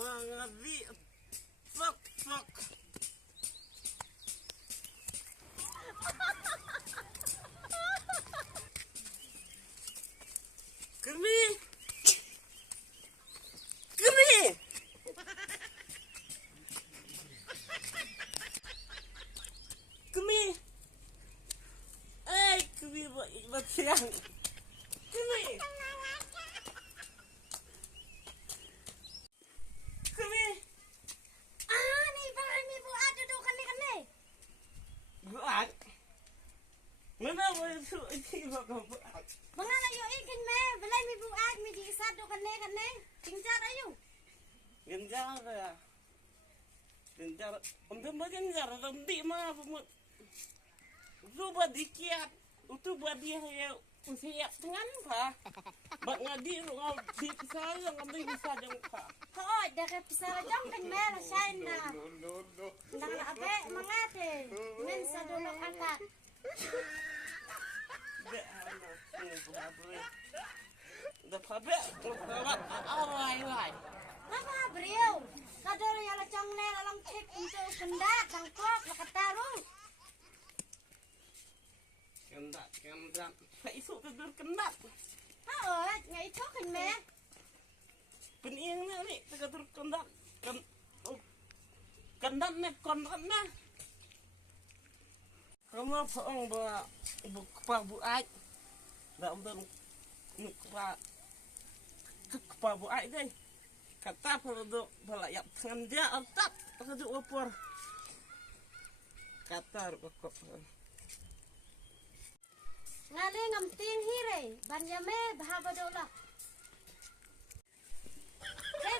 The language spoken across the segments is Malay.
Bangadi. Fuck. Kami. Kami buat siang. Kami. Buat. Mana boleh suruh ini buat kau buat? Mengapa you ikan me? Belai mi buat mi di satu kene. Tinggal ayu. Genjar ya. Genjar. Untuk genjar, nanti mah pemut. Itu buat dikiat. Itu buat dia ya usia dengan kah? Buat ngadi ngadi pisah yang ngambil pisah jangka. Oh, dah pisah jang kan me rasain na. Nang abe mangate. Men sadulok angkat. Dah pabe. Alai. Apa beriau? Kador ya la jang ne alang tik untuk kendak tangkok lakataru. Kendak. Pak isu tidur kendak. Oh, ngai itu kan me. Pening ni tidur kendak. Kendak ni kondak na. Kamu pun buat buat. Dah untuk buat buat deh. Kata perlu belayak dengan dia otak perlu upur. Kata rukuk. Ngale ngamting hire, banjame bahabadola.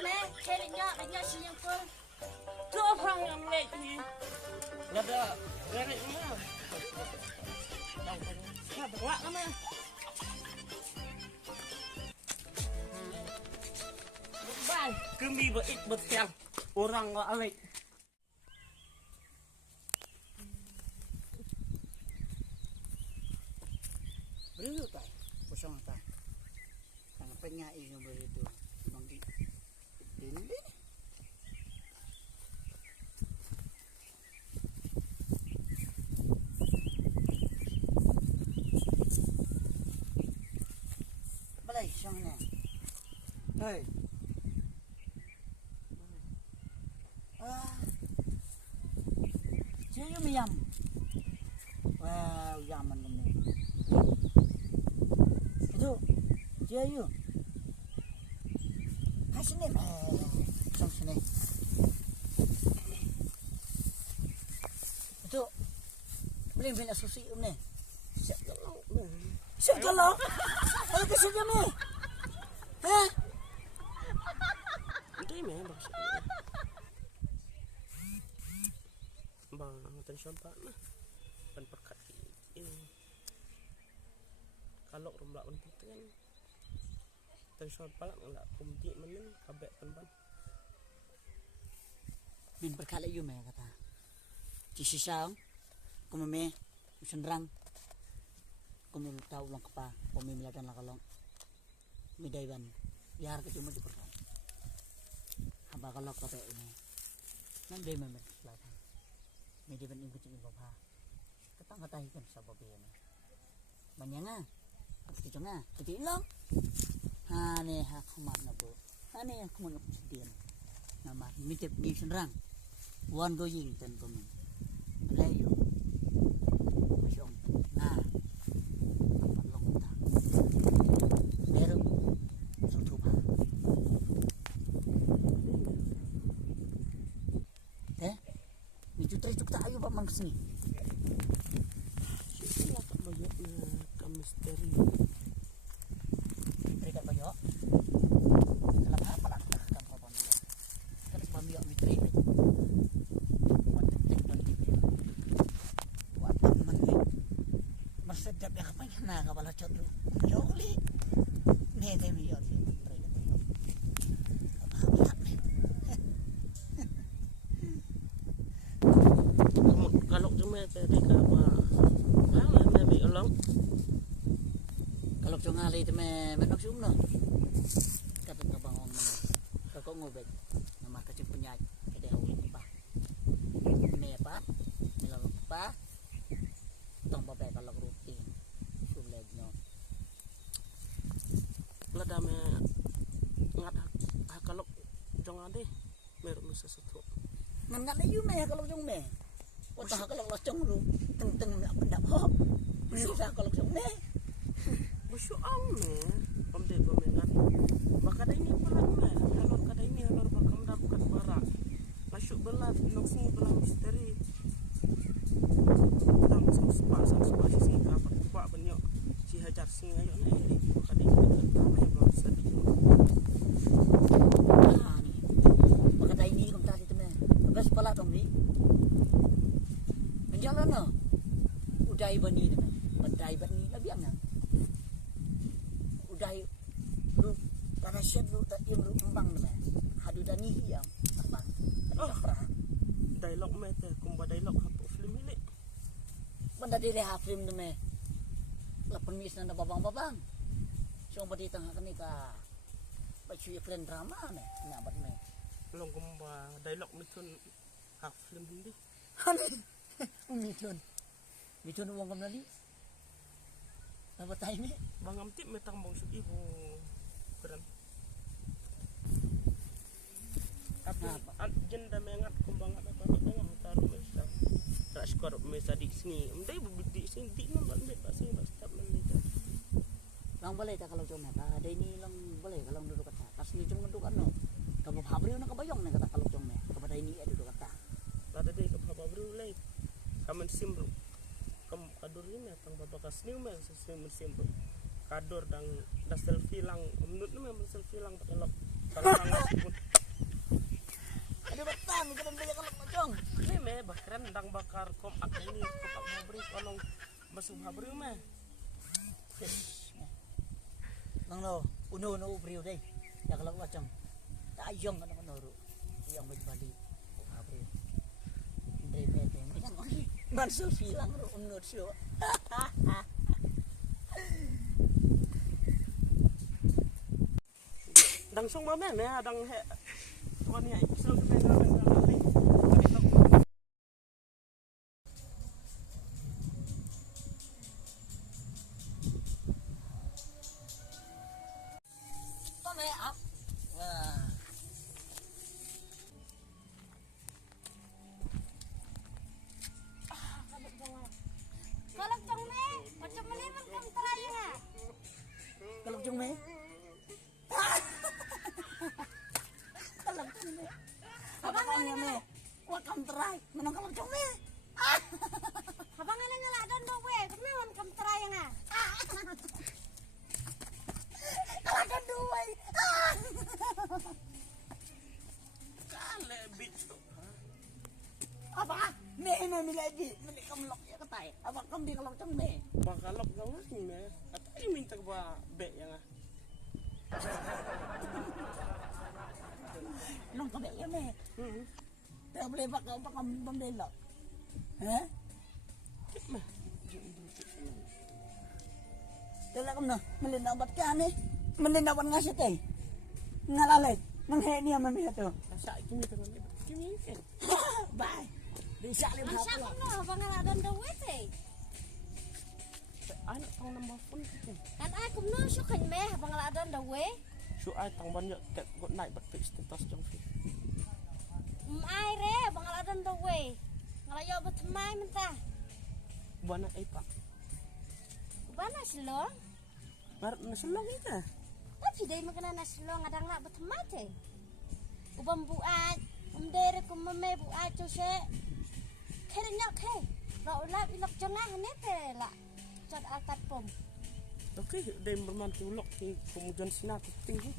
Me, kerinyak siyang pun. Tu orang yang lek ni. Ada gerik mana? Ada wak mana? Bye. Kami berit bersiang orang wak lek. Berilu tak? Kosong tak? Karena penyair yang beritu. Memang di ini. Balai siang ni. Hei. Saya miyam. Wow, yaman ni. Itu, dia you. Kasih ni, sang sini. Itu, boleh bina susi ni. Siap kalau, ada kesini ni. Hah? Itu ni maksud. Bang, tension pak lah. Dan perkat ini. Kalau rumah untuk tu kan, tension pak lah. Kumti mana kabel tempat. Min berkali you me kata. Cisi sang, kamu me, senderang. Kamu tahu lang kapa, kamu melatan lah kalau. Midaiban, biar kecuma di perkara. Hamba kalau kata ini, nanti memang selatan. Midaiban ingin kucing bapa. Ketang katahikan sabab ini. Manyanga, apa kecunga? Kucing long. Hane hakumat nabu. Hane hakumat nabu sedih. Nama mitip di senderang. One going dan kamu. Layu. Masyong. Nah. Apa long tak? Meru. Sutupa. Itu tak ayo pak mangsni. Siapa tak banyak misteri. Berikan banyak. Dalam apa lah kan kawan dia. Kan banyak misteri. Buat tek nanti. Buat teman ni. Bersedap ya apa yang nak kepala codu. Joli. Nih demi ya. Kalau cuma tadi apa? Apa yang diulang? Kalau cuma ali itu me menok sumno. Kata kabangong mana. Kakak ngobek. Nama sesuatu. Ngan ayu me kalau jong me. Wata kalau locong lu teng nak pendap hop. Bisa kalau jong me. Bersyuang me, pemde pemengan. Bakada ini perang me, halor kada ini halor bakam dapat barang. Masuk belat, nongsi belah misteri. Tang sepak si kapat kupak banyak. Si hajar sing ayo na ini. Bakada ini terutama yang belum sedih. Ah ni. Bakada ini kum tadi tu me. Bes pala tong ni. Menjalan no. Udai bani tu me. Udai bani labiang na. Udai lu tanah shed lu tak im lu kembang tu me. Hadu dani yang abang. Dialog me teh, kumba dialog hapo film ini. Benda diri haflim tu me. Lapan mis nanda babang. So badi tengah kini ka. Bacu iklan drama me. Ngabat me. Long kumba dialog mitun hak film hindi. Mitun uang kembali. Apa tahu ni? Bang amti metang bang sud ibu keren. Apa? Jenda mengat kumbang apa tengah taruh mesa. Tak skor mesa di sini. Mendai bubidi sini di nombor mesa sini stop menit. Lang boleh tak kalau cuma ada ini lang boleh kalau duduk kata. Pas ni cuma duduk no. Kamu pabri nak kebayang ni kata kalau cuma. Kepada ini duduk kata. Pada deh ke apa baru lagi. Kamen simbro. Kam kador ini tang babakas ni men simbro. Kador dang selfie lang. Menurut ni memang selfie lang kalau kalau ada batang kita boleh kalau macam. Ni me bakran dang bakar kom ak ini kom ak mabri kolong masuk habri me. Nang no uno beriu deh. Ya kalau macam tak ayong kan menurut yang berbalik habri. Ndai bete kan lagi. Masuk hilang ro unur sio. Dang song ma me dang he. Tuan ni so Kalau jong me, macam mana kan teraya ha? Kalau jong me. Kalau jong me. Apa kau ni me? Wah kam terai, menang kalau jong me. Abang ini ngelak dan bawa, kenawan kam teraya ha? Kalau kan dua. kale bit. Apa? Me lagi, me kam lok ya katai. Apa kam di kalau jong me? Bakalok kau ni me. Atai minta ba be yang ah. Nong kabel ya me. Tak boleh pakai apa kam bembelok. Hah? Mah. Tela kam na, melina obat ka ni. Melina obat ngasih teh. Ngalalet, menghe ni ama mi tu. Asa kimi teman ni. Kimi kan. Bye. Bisa le Masa bapa. kamu abang ngelak dan bawa teh? Anak tang nambah pun kan. Kan aku no sukan me, abang ngelak dan bawa. So ai tang banyak kat got naik bat fix status jong fi. Ai re, abang ngelak dan bawa. Ngelak yo bertemai mentah. Bana ai pak. Bana selong? Bar nasulong ita. Tapi dari makanan naselong ada ngelak bertemai teh. Ubam buat, umdere kumame buat tu se. Kena nyak ke? Rau lap ilok jengah ni teh lah. Jod altat pom. Okey, dia bermantu lok kemudian sinat tinggi.